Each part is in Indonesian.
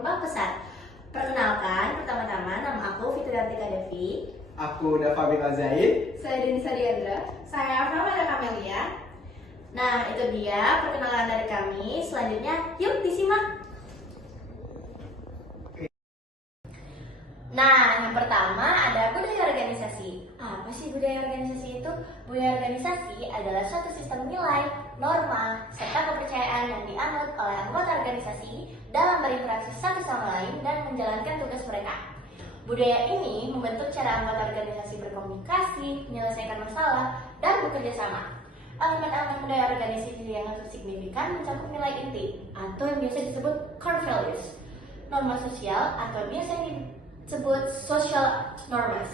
berkembang pesat. Perkenalkan, pertama-tama nama aku Fitriantika Devi. Aku Dava bin Zaid. Saya Denisa Diandra. Saya Fahmada Kamelia. Nah, itu dia perkenalan dari kami. Selanjutnya, yuk disimak. Nah, yang pertama ada budaya organisasi. Apa sih budaya organisasi itu? Budaya organisasi adalah suatu sistem nilai, norma, serta kepercayaan yang dianut oleh anggota organisasi dalam berinteraksi satu sama lain dan menjalankan tugas mereka. Budaya ini membentuk cara anggota organisasi berkomunikasi, menyelesaikan masalah, dan bekerja sama. Elemen-elemen budaya organisasi yang signifikan mencakup nilai inti atau yang biasa disebut core values, norma sosial atau biasa disebut social norms,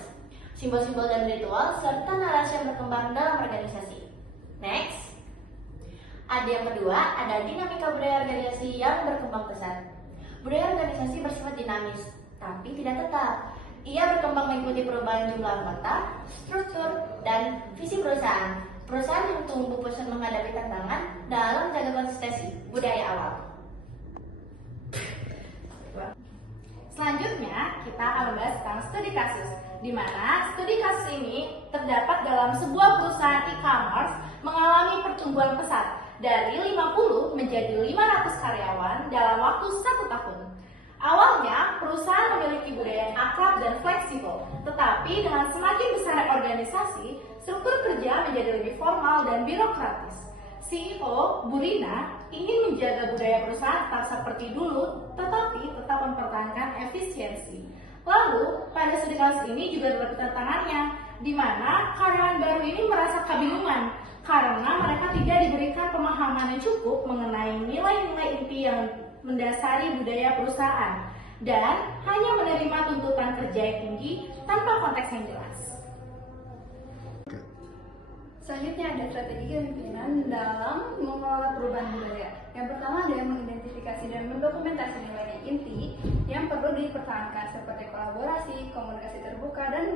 simbol-simbol dan ritual, serta narasi yang berkembang dalam organisasi. Next, ada yang kedua, ada dinamika budaya organisasi yang berkembang pesat. Budaya organisasi bersifat dinamis, tapi tidak tetap. Ia berkembang mengikuti perubahan jumlah anggota, struktur, dan visi perusahaan. Perusahaan yang tumbuh pesat menghadapi tantangan dalam menjaga konsistensi budaya awal. Selanjutnya, kita akan membahas tentang studi kasus, di mana studi kasus ini terdapat dalam sebuah perusahaan e-commerce mengalami pertumbuhan pesat dari 50 menjadi 500 karyawan dalam waktu 1 tahun. Awalnya, perusahaan memiliki budaya yang akrab dan fleksibel, tetapi dengan semakin besar organisasi, struktur kerja menjadi lebih formal dan birokratis. CEO Burina ingin menjaga budaya perusahaan tetap seperti dulu, tetapi tetap mempertahankan efisiensi. Lalu, pada studi kasus ini juga terdapat tantangannya, di mana karyawan baru ini merasa kebingungan karena mereka tidak diberikan pemahaman yang cukup mengenai nilai-nilai inti yang mendasari budaya perusahaan dan hanya menerima tuntutan kerja yang tinggi tanpa konteks yang jelas. Selanjutnya ada strategi kepemimpinan dalam mengelola perubahan budaya. Yang pertama adalah mengidentifikasi dan mendokumentasi nilai inti yang perlu dipertahankan seperti kolaborasi, komunikasi terbuka, dan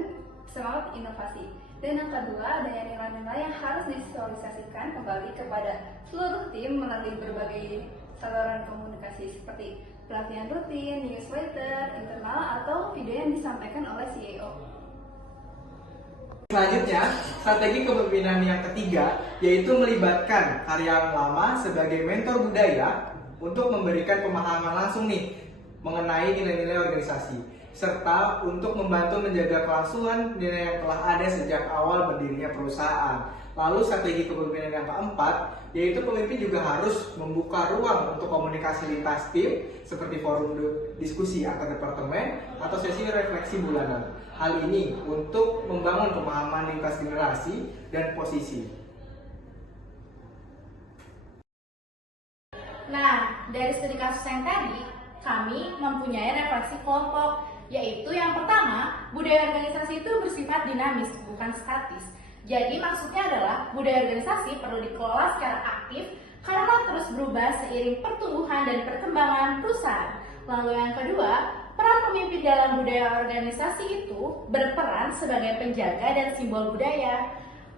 semangat inovasi. Dan yang kedua ada nilai-nilai yang harus disosialisasikan kembali kepada seluruh tim melalui berbagai saluran komunikasi seperti pelatihan rutin, newsletter, internal, atau video yang disampaikan oleh CEO. Selanjutnya, strategi kepemimpinan yang ketiga yaitu melibatkan karyawan lama sebagai mentor budaya untuk memberikan pemahaman langsung mengenai nilai-nilai organisasi serta untuk membantu menjaga kelangsungan nilai yang telah ada sejak awal berdirinya perusahaan. Lalu strategi kepemimpinan yang keempat yaitu pemimpin juga harus membuka ruang untuk komunikasi lintas tim seperti forum diskusi antar departemen atau sesi refleksi bulanan. Hal ini untuk membangun pemahaman lintas generasi dan posisi. Nah, dari studi kasus yang tadi, kami mempunyai refleksi kelompok, yaitu yang pertama, budaya organisasi itu bersifat dinamis, bukan statis. Jadi maksudnya adalah budaya organisasi perlu dikelola secara aktif karena terus berubah seiring pertumbuhan dan perkembangan perusahaan. Lalu yang kedua, peran pemimpin dalam budaya organisasi itu berperan sebagai penjaga dan simbol budaya,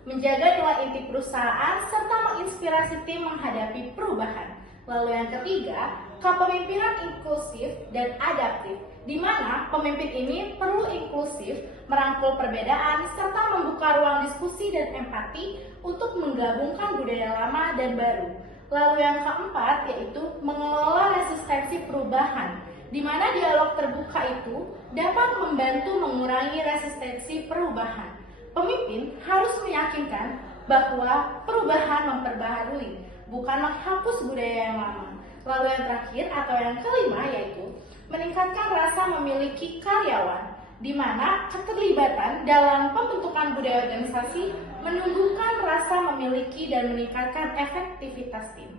menjaga nilai inti perusahaan serta menginspirasi tim menghadapi perubahan. Lalu yang ketiga, kepemimpinan inklusif dan adaptif, di mana pemimpin ini perlu inklusif, merangkul perbedaan, serta membuka ruang diskusi dan empati untuk menggabungkan budaya lama dan baru. Lalu yang keempat yaitu mengelola resistensi perubahan, di mana dialog terbuka itu dapat membantu mengurangi resistensi perubahan. Pemimpin harus meyakinkan bahwa perubahan memperbaharui, bukan menghapus budaya yang lama. Lalu yang terakhir atau yang kelima yaitu meningkatkan rasa memiliki karyawan, di mana keterlibatan dalam pembentukan budaya organisasi menumbuhkan rasa memiliki dan meningkatkan efektivitas tim.